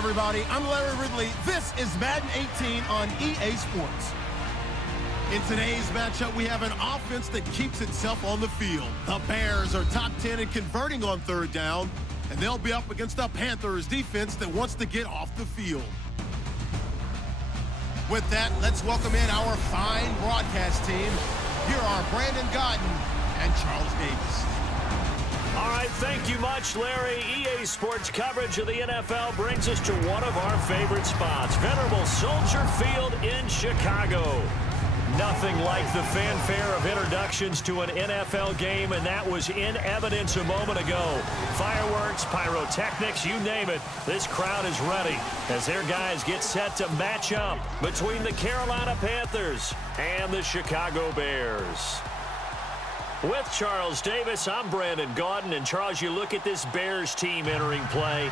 everybody. I'm Larry Ridley. This is Madden 18 on EA Sports. In today's matchup, we have an offense that keeps itself on the field. The Bears are top 10 in converting on third down, and they'll be up against the Panthers defense that wants to get off the field. With that, let's welcome in our fine broadcast team. Here are Brandon Godden and Charles Davis. All right, thank you much, Larry. EA Sports coverage of the NFL brings us to one of our favorite spots, venerable Soldier Field in Chicago. Nothing like the fanfare of introductions to an NFL game, and that was in evidence a moment ago. Fireworks, pyrotechnics, you name it. This crowd is ready as their guys get set to match up between the Carolina Panthers and the Chicago Bears. With Charles Davis, I'm Brandon Gaudin. And Charles, you look at this Bears team entering play.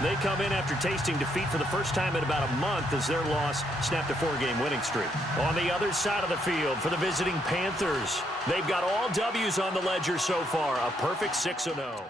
They come in after tasting defeat for the first time in about a month as their loss snapped a 4-game winning streak. On the other side of the field for the visiting Panthers, they've got all W's on the ledger so far, a perfect 6-0.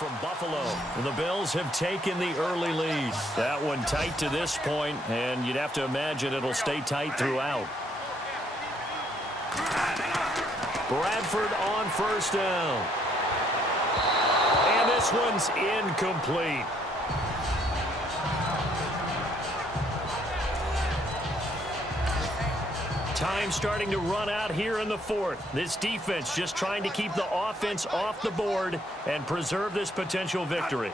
from Buffalo. And the Bills have taken the early lead. That one tight to this point, and you'd have to imagine it'll stay tight throughout. Bradford on first down. And this one's incomplete. Time starting to run out here in the fourth. This defense just trying to keep the offense off the board and preserve this potential victory.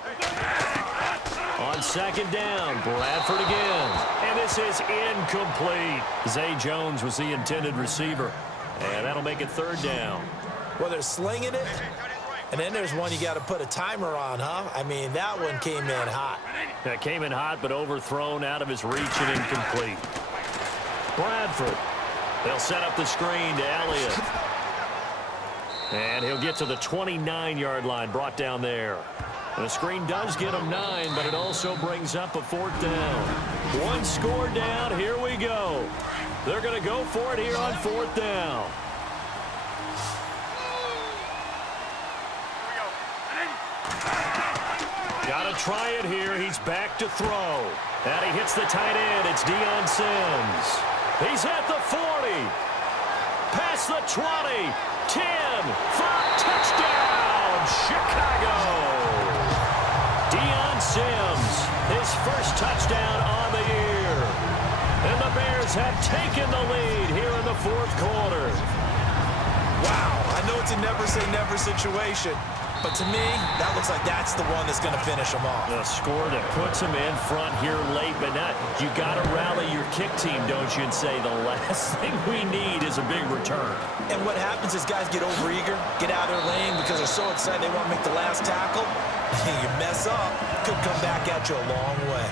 On second down, Bradford again. And this is incomplete. Zay Jones was the intended receiver. And that'll make it third down. Well, they're slinging it. And then there's one you got to put a timer on, huh? I mean, that one came in hot. That came in hot, but overthrown out of his reach and incomplete. Bradford. They'll set up the screen to Elliott. And he'll get to the 29-yard line, brought down there. The screen does get him 9, but it also brings up a fourth down. One score down, here we go. They're going to go for it here on fourth down. Got to try it here. He's back to throw. And he hits the tight end. It's Deion Sims. He's at the 40, past the 20, 10, 5, touchdown, Chicago. Deion Sims, his first touchdown on the year. And the Bears have taken the lead here in the fourth quarter. Wow, I know it's a never-say-never situation, but to me, that looks like that's the one that's going to finish them off. A score that puts them in front here late, but not. You got to rally your kick team, don't you, and say the last thing we need is a big return. And what happens is guys get overeager, get out of their lane because they're so excited they want to make the last tackle. You mess up, could come back at you a long way.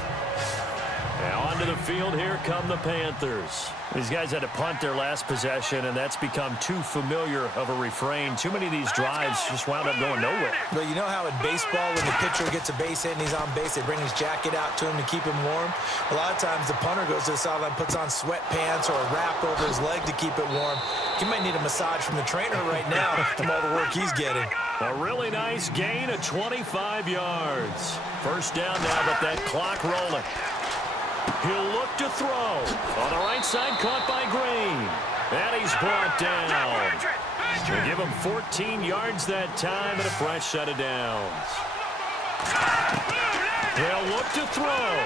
Now onto the field, here come the Panthers. These guys had to punt their last possession, and that's become too familiar of a refrain. Too many of these drives just wound up going nowhere. Well, you know how in baseball when the pitcher gets a base hit and he's on base, they bring his jacket out to him to keep him warm? A lot of times the punter goes to the sideline, puts on sweatpants or a wrap over his leg to keep it warm. He might need a massage from the trainer right now from all the work he's getting. A really nice gain of 25 yards. First down now, but that clock rolling. He'll look to throw. On the right side, caught by Green. And he's brought down. They give him 14 yards that time and a fresh set of downs. They'll look to throw.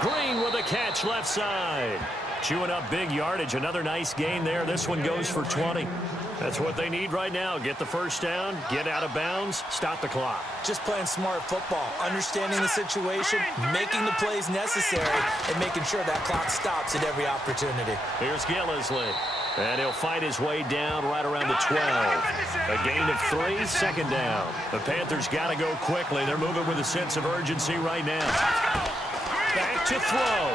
Green with a catch left side. Chewing up big yardage. Another nice gain there. This one goes for 20. That's what they need right now. Get the first down, get out of bounds, stop the clock. Just playing smart football, understanding the situation, making the plays necessary, and making sure that clock stops at every opportunity. Here's Gillisley. And he'll fight his way down right around the 12. A gain of 3, second down. The Panthers got to go quickly. They're moving with a sense of urgency right now. Back to throw.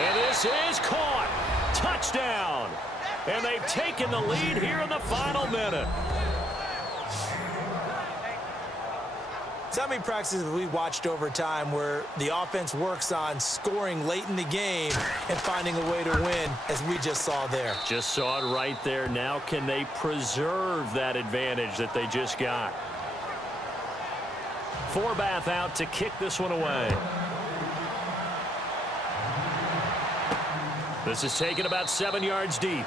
And this is caught. Touchdown. And they've taken the lead here in the final minute. So how many practices have we watched over time where the offense works on scoring late in the game and finding a way to win, as we just saw there? Just saw it right there. Now can they preserve that advantage that they just got? Forbath out to kick this one away. This is taken about 7 yards deep.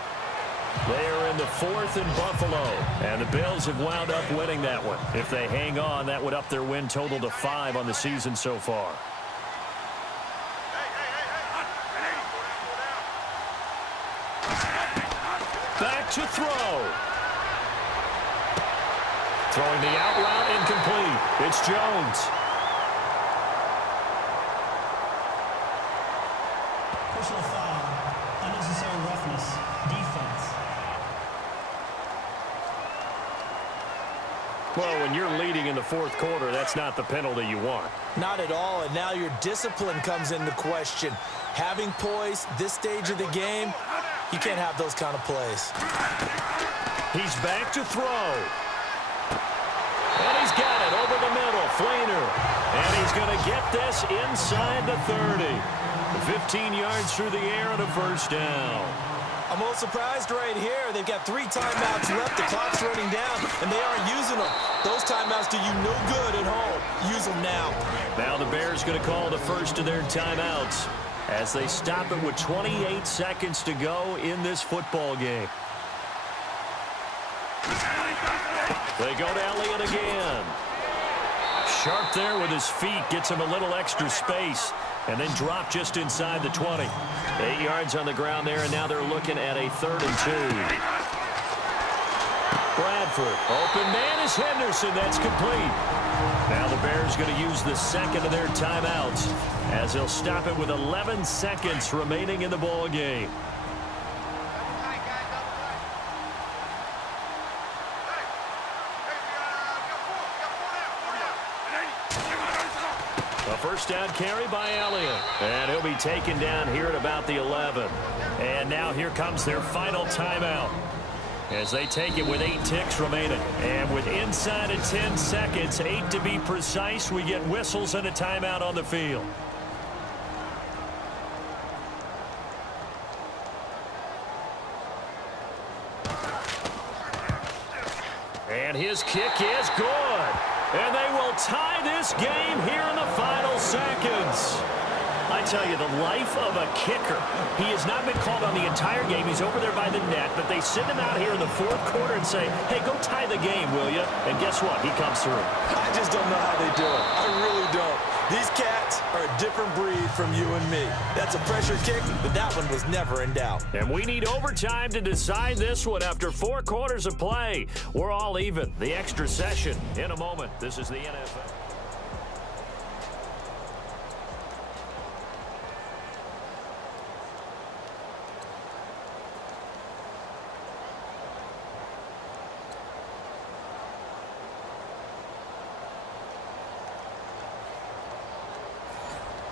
They are in the 4th in Buffalo, and the Bills have wound up winning that one. If they hang on, that would up their win total to 5 on the season so far. Back to throw. Throwing the out route incomplete. It's Jones. Personal foul, unnecessary roughness, defense. Well, when you're leading in the 4th quarter, that's not the penalty you want. Not at all, and now your discipline comes into question. Having poise this stage of the game, you can't have those kind of plays. He's back to throw. And he's got it over the middle, Fleener. And he's going to get this inside the 30. 15 yards through the air and a first down. I'm a little surprised right here. They've got 3 timeouts left. The clock's running down, and they aren't using them. Those timeouts do you no good at home. Use them now. Now the Bears going to call the first of their timeouts as they stop it with 28 seconds to go in this football game. They go to Elliott again. Sharp there with his feet. Gets him a little extra space. And then drop just inside the 20. 8 yards on the ground there, and now they're looking at a 3rd and 2. Bradford. Open man is Henderson. That's complete. Now the Bears going to use the second of their timeouts as they'll stop it with 11 seconds remaining in the ball game. A first down carry by Elliott. And he'll be taken down here at about the 11. And now here comes their final timeout as they take it with 8 ticks remaining. And with inside of 10 seconds, 8 to be precise, we get whistles and a timeout on the field. And his kick is good. And they will tie this game here in the final seconds. I tell you, the life of a kicker. He has not been called on the entire game. He's over there by the net, but they send him out here in the 4th quarter and say, hey, go tie the game, will you? And guess what? He comes through. I just don't know how they do it. I really don't. These cats are a different breed from you and me. That's a pressure kick, but that one was never in doubt. And we need overtime to decide this one after 4 quarters of play. We're all even. The extra session in a moment. This is the NFL.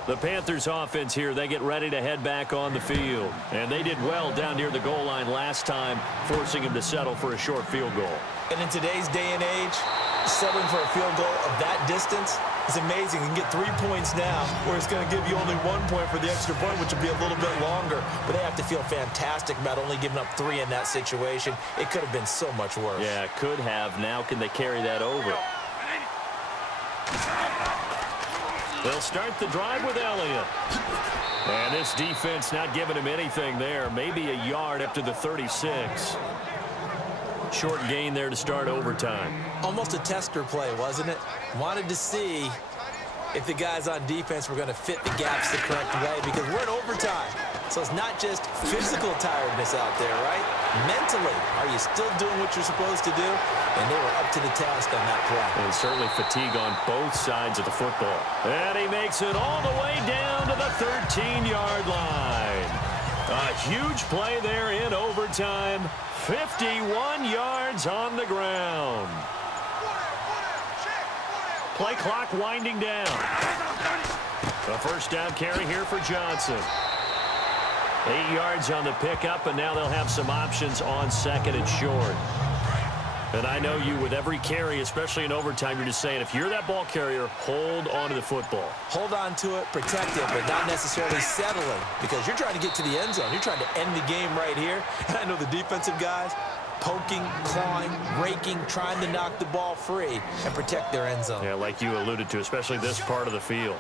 The Panthers offense here, they get ready to head back on the field. And they did well down near the goal line last time, forcing him to settle for a short field goal. And in today's day and age, settling for a field goal of that distance is amazing. You can get 3 points now, where it's going to give you only 1 point for the extra point, which will be a little bit longer. But they have to feel fantastic about only giving up 3 in that situation. It could have been so much worse. Yeah, could have. Now can they carry that over? They'll start the drive with Elliott. And this defense not giving him anything there. Maybe a yard up to the 36. Short gain there to start overtime. Almost a tester play, wasn't it? Wanted to see if the guys on defense were going to fit the gaps the correct way, because we're in overtime. So it's not just physical tiredness out there, right? Mentally, are you still doing what you're supposed to do? And they were up to the task on that play. And certainly fatigue on both sides of the football. And he makes it all the way down to the 13-yard line. A huge play there in overtime. 51 yards on the ground. Play clock winding down. A first down carry here for Johnson. 8 yards on the pickup, and now they'll have some options on 2nd and short. And I know you, with every carry, especially in overtime, you're just saying, if you're that ball carrier, hold on to the football. Hold on to it, protect it, but not necessarily settling, because you're trying to get to the end zone. You're trying to end the game right here. And I know the defensive guys, poking, clawing, raking, trying to knock the ball free and protect their end zone. Yeah, like you alluded to, especially this part of the field.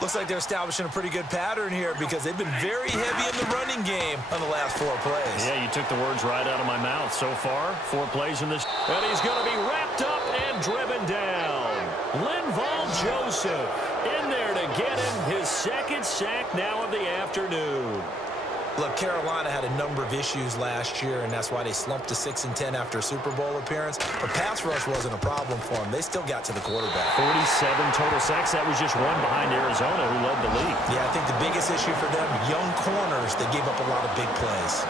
Looks like they're establishing a pretty good pattern here, because they've been very heavy in the running game on the last 4 plays. Yeah, you took the words right out of my mouth. So far, 4 plays in this. And he's going to be wrapped up and driven down. Linval Joseph in there to get him his 2nd sack now of the afternoon. Look, Carolina had a number of issues last year, and that's why they slumped to 6-10 after a Super Bowl appearance. But pass rush wasn't a problem for them. They still got to the quarterback. 47 total sacks. That was just one behind Arizona, who led the league. Yeah, I think the biggest issue for them, young corners, they gave up a lot of big plays.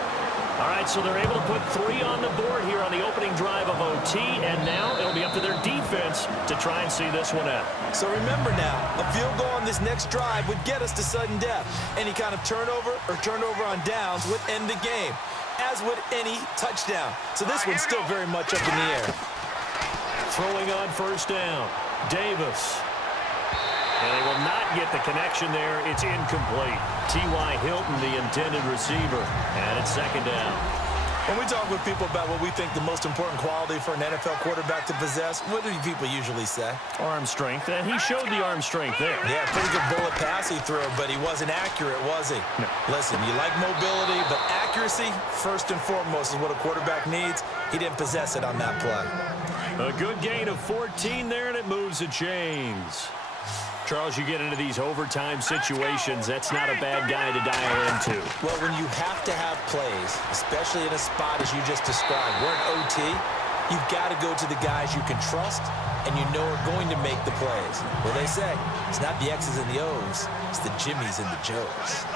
All right, so they're able to put 3 on the board here on the opening drive of OT, and now it'll be up to their defense to try and see this one out. So remember now, a field goal on this next drive would get us to sudden death. Any kind of turnover or turnover on downs would end the game, as would any touchdown. So this one's still very much up in the air. Throwing on first down, Davis. And they will not get the connection there. It's incomplete. T.Y. Hilton, the intended receiver. And it's second down. When we talk with people about what we think the most important quality for an NFL quarterback to possess, what do people usually say? Arm strength, and he showed the arm strength there. Yeah, pretty good bullet pass he threw, but he wasn't accurate, was he? No. Listen, you like mobility, but accuracy, first and foremost, is what a quarterback needs. He didn't possess it on that play. A good gain of 14 there, and it moves the chains. Charles, you get into these overtime situations, that's not a bad guy to dial into. Well, when you have to have plays, especially in a spot as you just described, we're in OT, you've got to go to the guys you can trust and you know are going to make the plays. Well, they say, it's not the X's and the O's, it's the Jimmies and the Joes.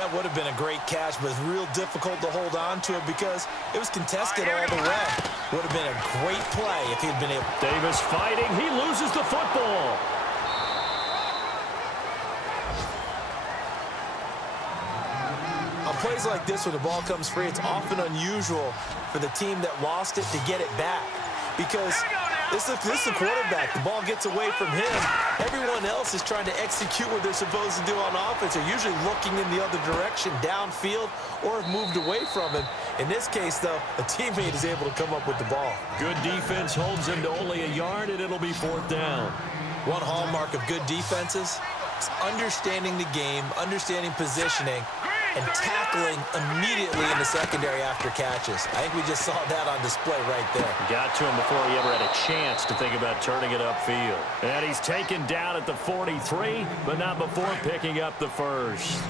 That would have been a great catch, but it's real difficult to hold on to it because it was contested all the way. Would have been a great play if he'd been able. Davis fighting, he loses the football. On plays like this where the ball comes free, it's often unusual for the team that lost it to get it back because this is a quarterback. The ball gets away from him. Everyone else is trying to execute what they're supposed to do on offense. They're usually looking in the other direction, downfield, or have moved away from him. In this case, though, a teammate is able to come up with the ball. Good defense holds him to only a yard, and it'll be fourth down. One hallmark of good defenses is understanding the game, understanding positioning, and tackling immediately in the secondary after catches. I think we just saw that on display right there. Got to him before he ever had a chance to think about turning it upfield. And he's taken down at the 43, but not before picking up the first.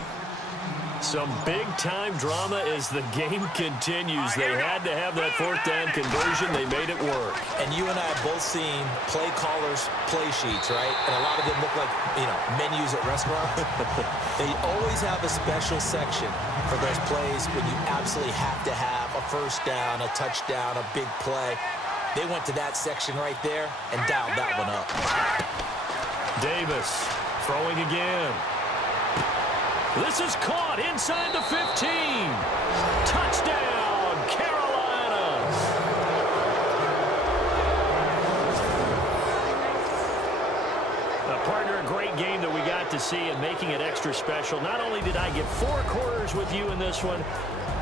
Some big-time drama as the game continues. They had to have that fourth down conversion. They made it work. And you and I have both seen play callers' play sheets, right? And a lot of them look like, menus at restaurants. They always have a special section for those plays when you absolutely have to have a first down, a touchdown, a big play. They went to that section right there and dialed that one up. Davis throwing again. This is caught inside the 15. Touchdown, Carolina. Partner, a great game that we got to see and making it extra special. Not only did I get 4 quarters with you in this one,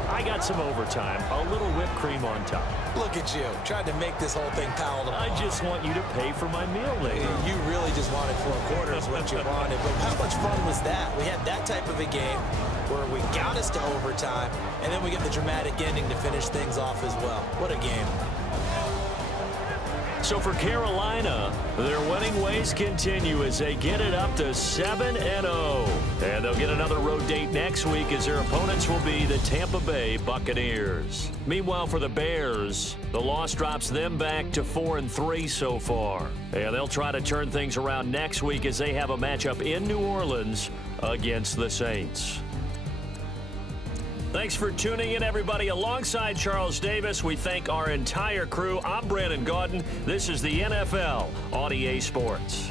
I got some overtime, a little whipped cream on top. Look at you, trying to make this whole thing palatable. I just want you to pay for my meal later. You really just wanted 4 quarters what you wanted, but how much fun was that? We had that type of a game where we got us to overtime, and then we get the dramatic ending to finish things off as well. What a game. So for Carolina, their winning ways continue as they get it up to 7-0. And they'll get another road date next week as their opponents will be the Tampa Bay Buccaneers. Meanwhile, for the Bears, the loss drops them back to 4-3 so far. And they'll try to turn things around next week as they have a matchup in New Orleans against the Saints. Thanks for tuning in, everybody. Alongside Charles Davis, we thank our entire crew. I'm Brandon Gaudin. This is the NFL on EA Sports.